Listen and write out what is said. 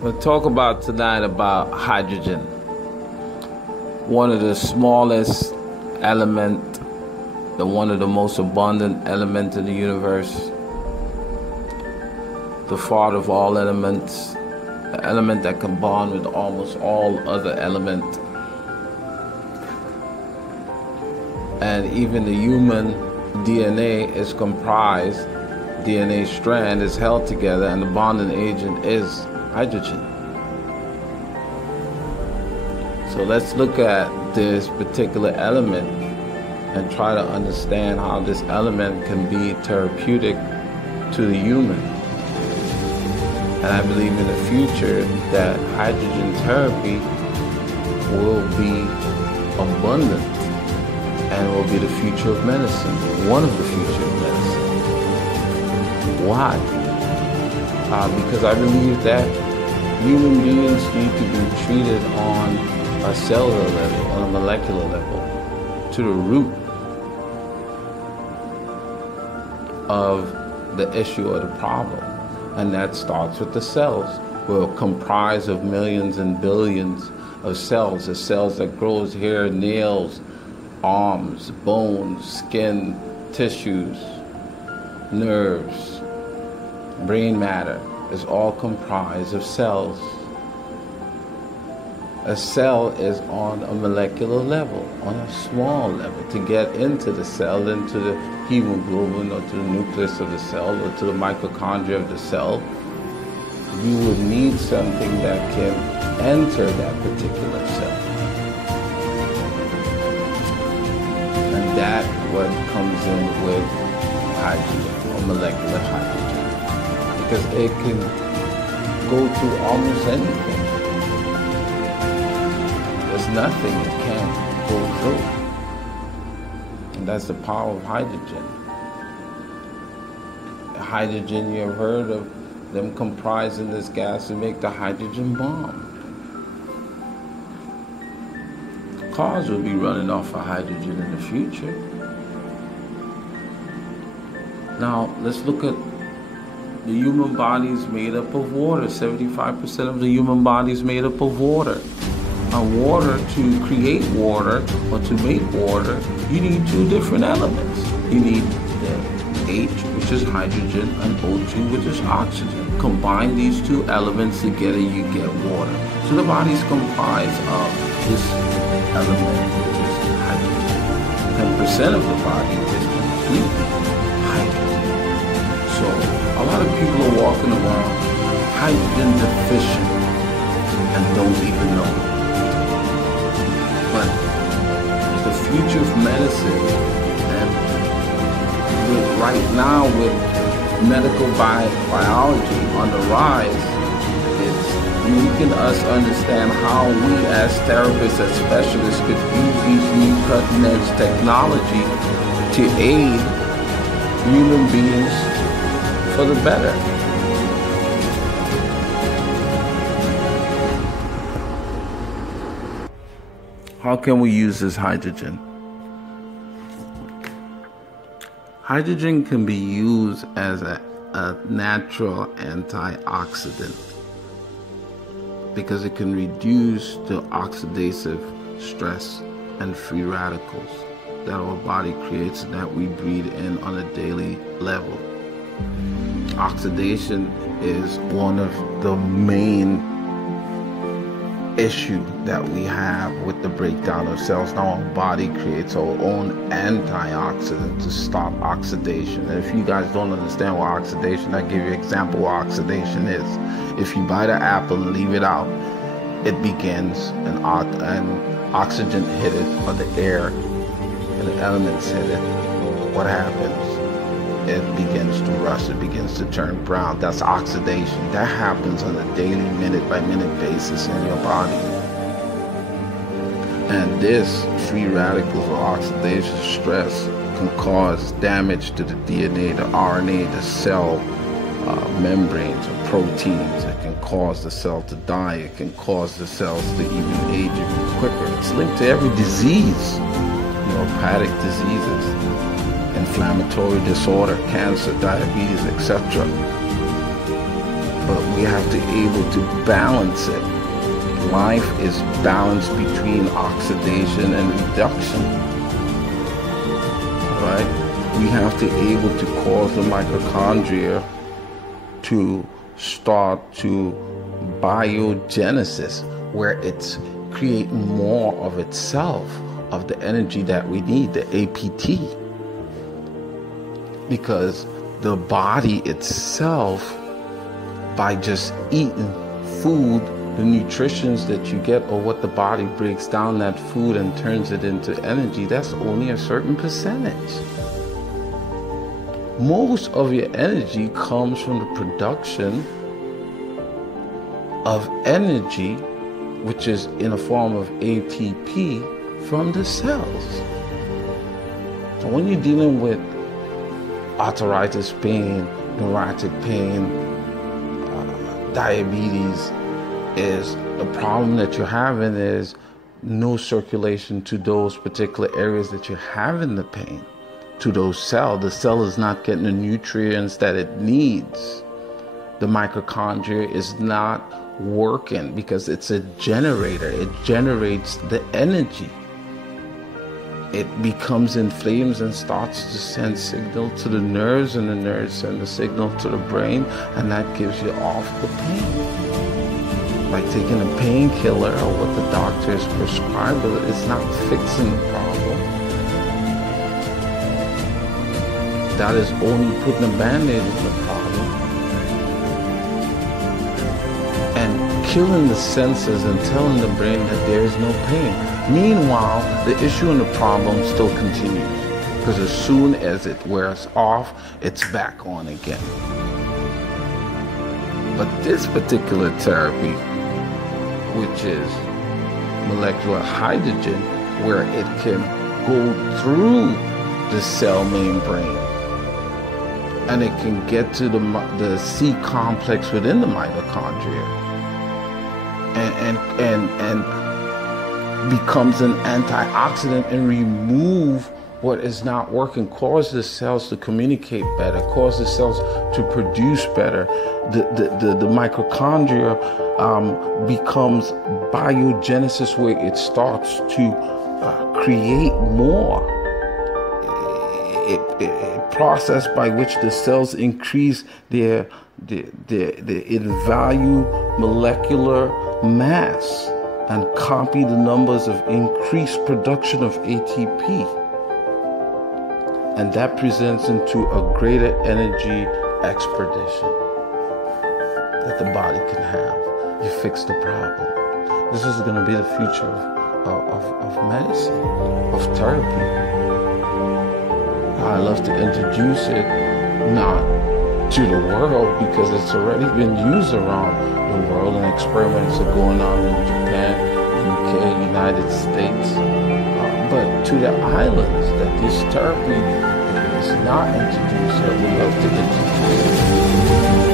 We'll talk about tonight about hydrogen, one of the smallest element, one of the most abundant elements in the universe, the father of all elements, the element that can bond with almost all other elements. And even the human DNA is comprised, DNA strand is held together, and the bonding agent is hydrogen. So let's look at this particular element and try to understand how this element can be therapeutic to the human. And I believe in the future that hydrogen therapy will be abundant and will be the future of medicine, one of the future of medicine. Why? Because I believe that human beings need to be treated on a cellular level, on a molecular level, to the root of the issue or the problem. And that starts with the cells. We're comprised of millions and billions of cells, the cells that grows hair, nails, arms, bones, skin, tissues, nerves, brain matter is all comprised of cells. A cell is on a molecular level, on a small level. To get into the cell, into the hemoglobin, or to the nucleus of the cell, or to the mitochondria of the cell, you would need something that can enter that particular cell. And that what comes in with hydrogen, or molecular hydrogen. Because it can go through almost anything. There's nothing it can't go through. And that's the power of hydrogen. Hydrogen, you have heard of them comprising this gas to make the hydrogen bomb. Cars will be running off of hydrogen in the future. Now, let's look at the human body is made up of water. 75% of the human body is made up of water. Now, water, to create water or to make water, you need two different elements. You need the H, which is hydrogen, and O2, which is oxygen. Combine these two elements together, you get water. So the body is comprised of this element, which is hydrogen. 10% of the body is completely hydrogen. So a lot of people are walking around hydrogen deficient and don't even know it. But the future of medicine, and right now with medical biology on the rise, it's making us understand how we as therapists, as specialists, could use these new cutting-edge technology to aid human beings for the better. How can we use this hydrogen? Hydrogen can be used as a natural antioxidant because it can reduce the oxidative stress and free radicals that our body creates and that we breathe in on a daily level. Oxidation is one of the main issue that we have with the breakdown of cells. Now our body creates our own antioxidant to stop oxidation. And if you guys don't understand what oxidation, I give you an example what oxidation is. If you bite an apple and leave it out, it begins and oxygen hit it, or the air and the elements hit it. What happens? It begins to rust, it begins to turn brown. That's oxidation. That happens on a daily, minute-by-minute basis in your body. And this free radicals or oxidation stress can cause damage to the DNA, the RNA, the cell membranes or proteins. It can cause the cell to die. It can cause the cells to even age even quicker. It's linked to every disease, neuropathic diseases, inflammatory disorder, cancer, diabetes, etc. But we have to be able to balance it. Life is balanced between oxidation and reduction. Right? We have to be able to cause the mitochondria to start to biogenesis, where it's creating more of itself, of the energy that we need, the APT. Because the body itself, by just eating food, the nutritions that you get, or what the body breaks down that food and turns it into energy, that's only a certain percentage. Most of your energy comes from the production of energy, which is in a form of ATP, from the cells. So when you're dealing with arthritis pain, neurotic pain, diabetes, is the problem that you're having is no circulation to those particular areas that you're having the pain, to those cells. The cell is not getting the nutrients that it needs. The mitochondria is not working because it's a generator. It generates the energy. It becomes inflamed and starts to send signal to the nerves, and the nerves send the signal to the brain, and that gives you off the pain. Like taking a painkiller or what the doctor has prescribed, it's not fixing the problem. That is only putting a band-aid on the problem and killing the senses and telling the brain that there is no pain. Meanwhile, the issue and the problem still continues, because as soon as it wears off, it's back on again. But this particular therapy, which is molecular hydrogen, where it can go through the cell membrane and it can get to the C complex within the mitochondria and becomes an antioxidant and remove what is not working, cause the cells to communicate better, cause the cells to produce better. The mitochondria becomes biogenesis, where it starts to create more. A process by which the cells increase their in value molecular mass and copy the numbers of increased production of ATP. And that presents into a greater energy expedition that the body can have. You fix the problem. This is going to be the future of medicine, of therapy. I love to introduce it not to the world, because it's already been used around the world, and experiments are going on in Japan, UK, United States, but to the islands, that this therapy is not introduced, that we love to introduce.